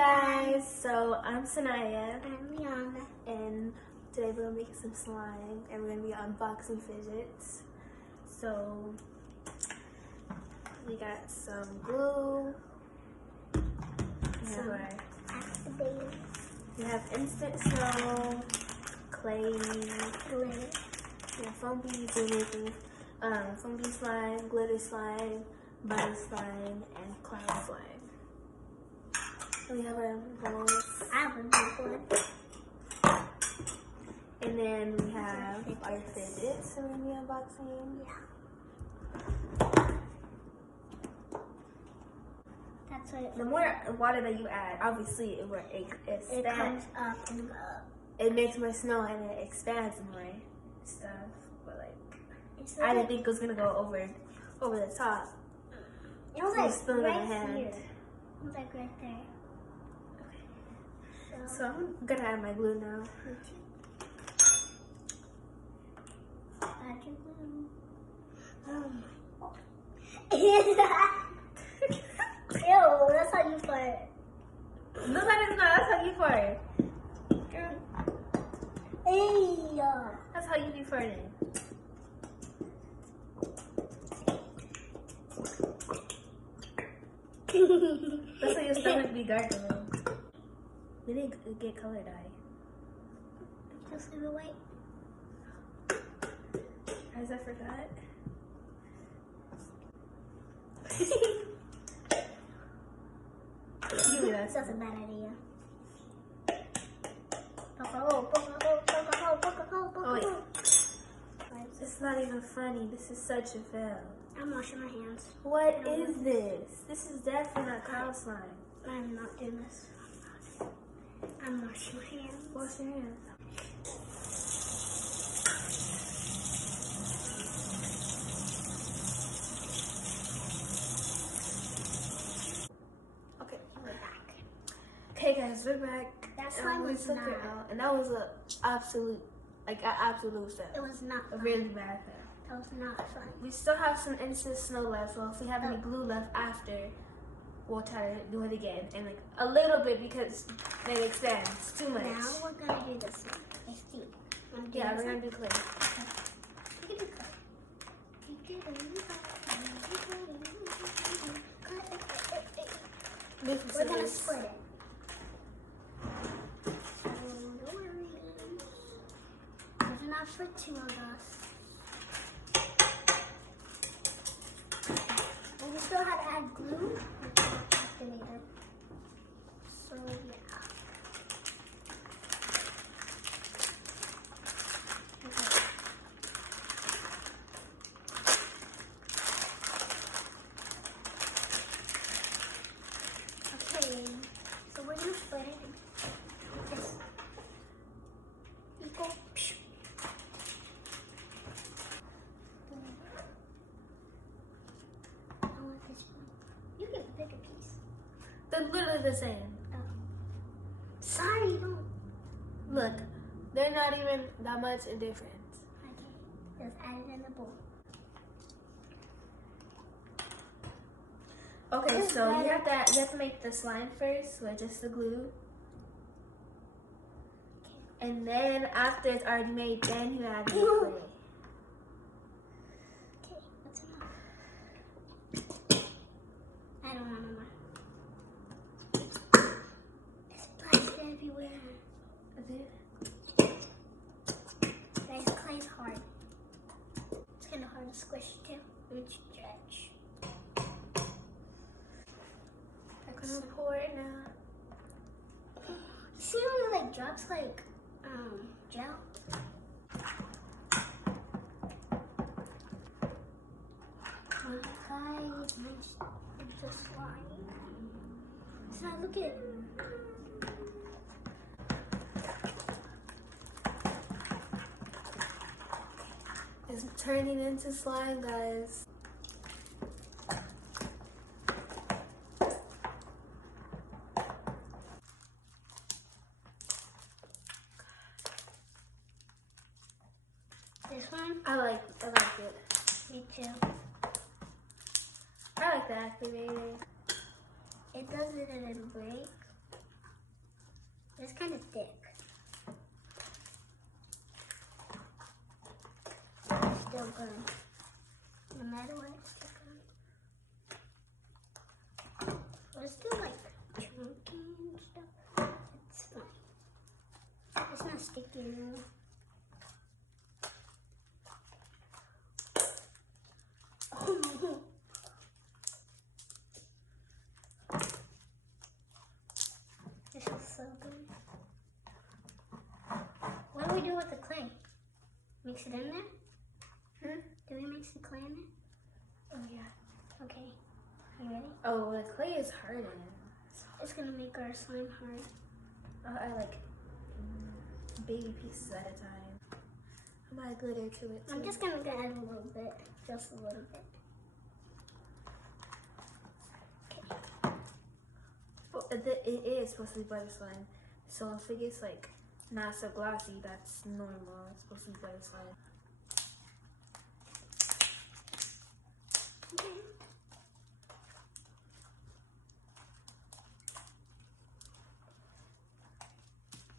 guys, so I'm Sanaya. I'm Liana. And today we're gonna make some slime and we're gonna be unboxing Fidgets. So we got some glue. We have instant snow, clay, Glitter. we have foam beads and everything. Foam bead slime, glitter slime, butter slime, and cloud slime. We have our balls. I have a big one. And then we have our Fidgets that we're going to be unboxing. Yeah. That's what The more water that you add, obviously it expands. it comes up and up. It makes more snow and it expands more stuff. But like, I didn't think it was going to go over the top. It was So like right right here. here. It was like right there. So I'm going to add my glue now. Add your glue. Ew, that's how you fart. No, that is not. That's how you fart. Girl, Hey. that's how you be farting. That's how your stomach be gargling. We need to get color dye. Just leave it white. Guys, I forgot. Give me that. That's a bad idea. Poke a hole, poke a hole, poke a hole, poke a hole, poke a Oh, wait. hole. It's not even funny. This is such a fail. I'm washing my hands. What is this? This is definitely not cow slime. I'm not doing this. I'm washing my hands. Wash your hands. Okay, We're back. okay, guys, we're back. That slime we was took not. it out, and that was an absolute fail. It was not A fun. really bad fail. That was not fun. We still have some instant snow left, so if we have any glue left after, we'll try to do it again. And like a little bit because it expands too much. Now we're gonna do this one. I see. Yeah, we're gonna do clay. We can do clay. We're gonna split it. So don't worry. There's enough for two of us. And we still have to add glue activator. So yeah. Okay. Okay. So we're gonna split it. It's equal. I want this one. You can pick a piece. They're literally the same. Oh. Sorry, don't. Look, they're not even that much in difference. Okay. Just add it in the bowl. Okay, so you have to make the slime first with just the glue. And then after it's already made, then you add the clay. Okay, that's enough. I don't want more. There's plastic everywhere. Is it? Guys, clay's hard. It's kind of hard to squish too. And stretch. I'm gonna pour it now. See how it like drops like gel? Oh, guys, nice. It's a slime. So look at. It's turning into slime, guys. This one? I like it. Me too. I like the activator. It does it and it breaks. It's kind of thick. It's still good. No matter what, it's still good. But it's still like chunky and stuff. It's fine. It's not sticky anymore. Oh. This is so good. What do we do with the clay? Mix it in there? Do we mix the clay in there? Oh yeah. Okay. You ready? Oh, the clay is hardened. It's gonna make our slime hard. I like baby pieces at a time. I'm gonna glitter to it. I'm just gonna add a little bit. Just a little bit. It is supposed to be butter slime. So if it gets like not so glossy, that's normal. It's supposed to be butter slime. Okay.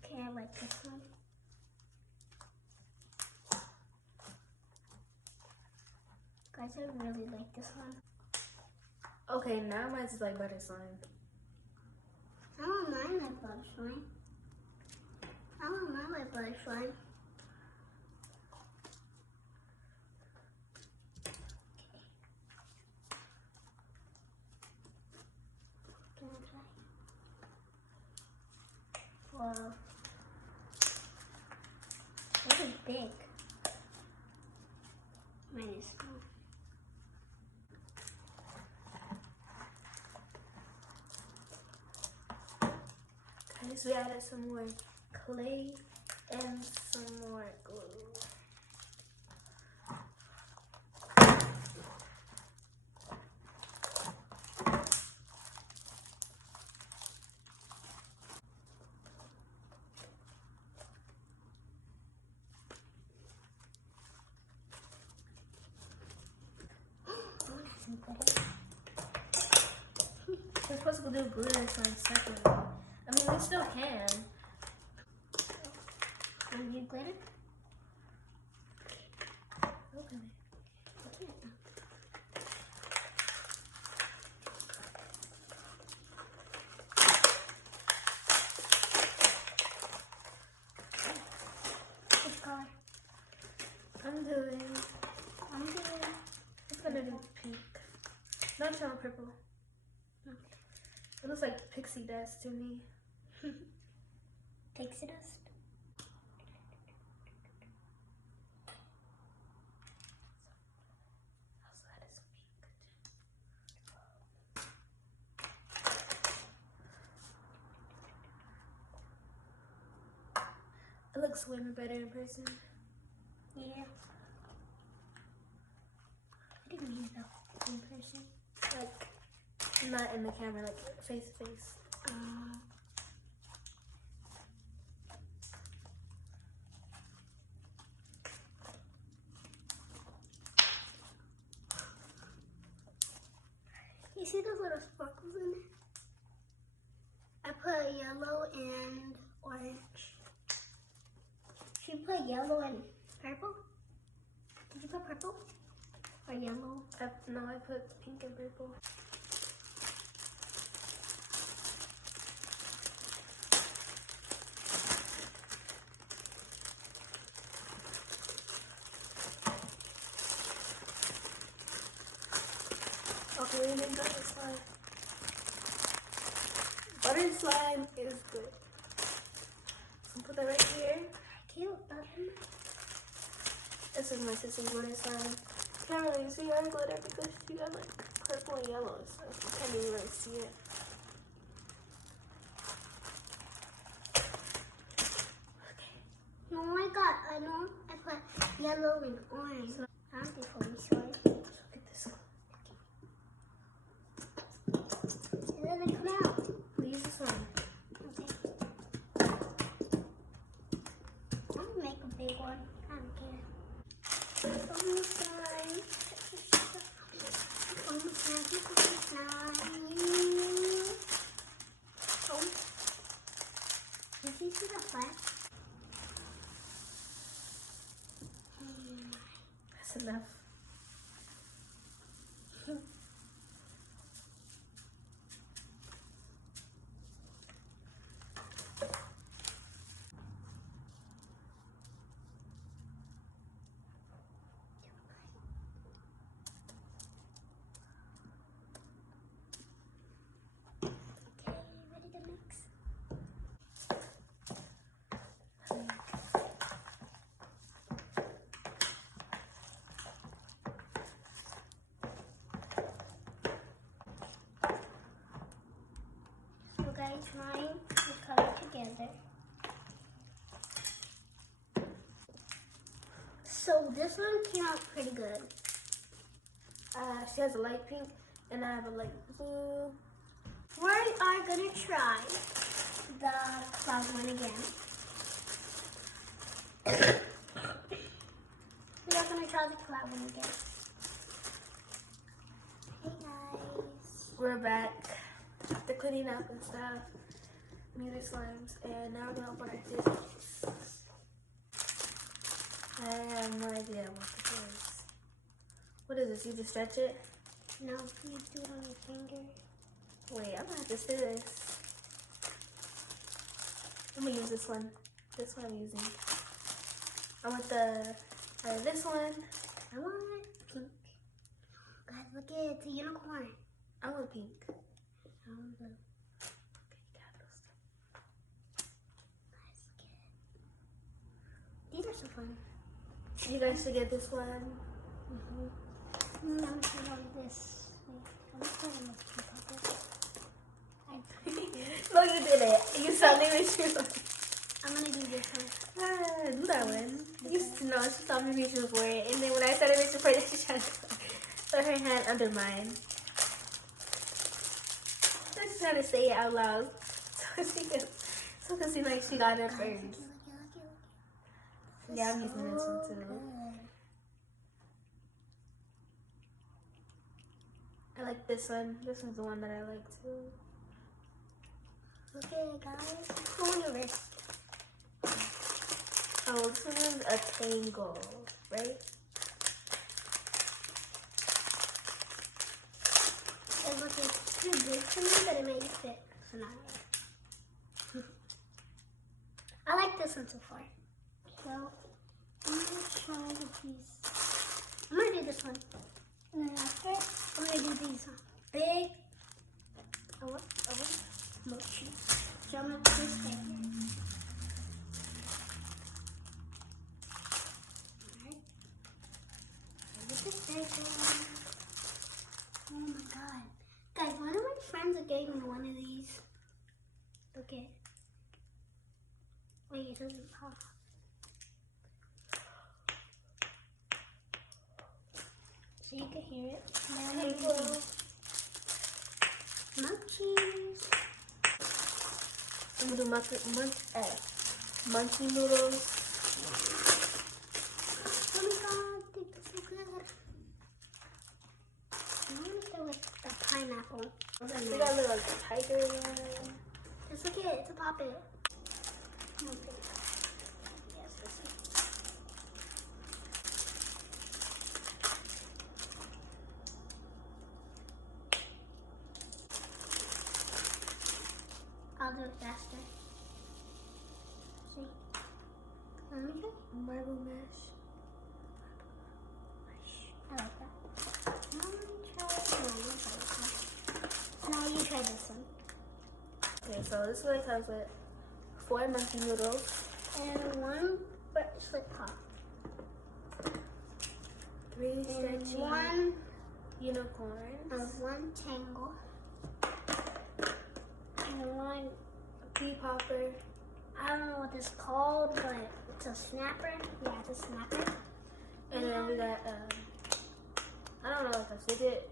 Okay, I like this one. Guys, I really like this one. Okay, now mine's like butter slime. I don't mind like butter slime. I don't mind like butter slime. Can I try? Whoa. This is big. Mine is small. Guys, we added some more clay and some more glue. We're supposed to do glitter slime separately. I mean, we still can. Want to do glitter? Okay. I can't. Which color? I'm doing I'm gonna do pink. No, I'm trying purple. Okay. It looks like pixie dust to me. Pixie dust. Also added some pink. It looks way more better in person. Yeah. What do you mean though? In person? Like, not in the camera, like face to face. You see those little sparkles in it? I put yellow and orange. Should you put yellow and purple? Did you put purple? Or yellow? No, I put pink and purple. Okay, we did butter slime. Butter slime is good. So put that right here. Cute butter. This is my sister's butter slime. Can't really see her glitter because she got like purple and yellow, so you can't even really see it. No, I know I put yellow and orange. I'm before we saw it. Look at this. It doesn't come out. We use this one. Okay. I'm gonna make a big one. I don't care. Almost done. Almost done. Almost done. This you see the flag? That's enough. Okay, ready to mix? So guys, mine is coming together. So this one came out pretty good. She has a light pink, and I have a light blue. We are gonna try the cloud one again. We are gonna try the cloud one again. Hey guys. We're back. The cleaning up and stuff. Music slimes, and now we're gonna open our Fidgets. I have no idea what this is. What is this? You just stretch it? No, you do it on your finger. Wait, I'm gonna have to do this. I'm gonna use this one. This one I'm using. I want this one. I want pink. Guys, look at it. It's a unicorn. I want pink. I want blue. Okay, got those. Guys, look at it. These are so fun. You guys should get this one. I'm gonna put on this. Wait, I'm gonna put on this pink pocket. No, you did it. You suddenly made you. I'm gonna do this one. Do that one. You know, she saw me reaching for it, and then when I started reaching for it, she tried to put her hand under mine. I just had to say it out loud, so it can seem like she got it Guys, first. look. Yeah, I'm using this one too. Good. I like this one. This one's the one that I like too. Look at it, guys. Put on your wrist. Oh, this one is a tangle, right? It looks too big for me, but it may fit. So now I like this one so far. So I'm gonna try the piece. I'm gonna do this one. And then after, I'm gonna do these big. I want mochi. So I'm gonna put this right here. Alright. Look at this one. Oh my god. Guys, one of my friends gave me one of these. Look at it. Wait, it doesn't pop. So you can hear it. Now I'm gonna do munchies. I'm gonna do monkey noodles. Oh my god, they look so good. I'm gonna start with the pineapple. We got a little tiger one. Just look at it, it's a puppet. Okay. Yes, this one. I'll do it faster. See? Let me try. Marble mash. I like that. Now let me try this one. Now you try this one. Okay, so this one comes with 4 monkey noodles, And one bracelet pop. 3 And stretchy one unicorns, one tangle. And one, pea popper, I don't know what this is called, but it's a snapper. Yeah, it's a snapper. and then we got I don't know, like a fidget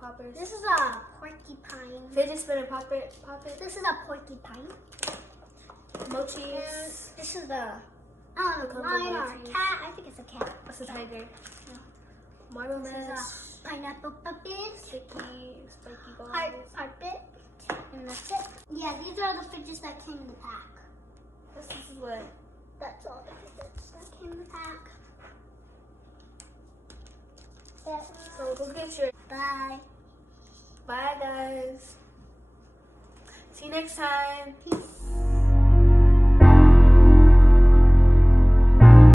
poppers. This is a porcupine. Fidget spinner poppet. This is a porcupine. And Mochis. this is the, I don't know, lion or a cat. I think it's a cat. That's a tiger. No. Marble This mash. is a pineapple puppet. Sticky, spiky balls. Carpet. And that's it. Yeah, these are the fidgets that came in the pack. Yeah. So go get your. Bye. Bye, guys. See you next time. Peace.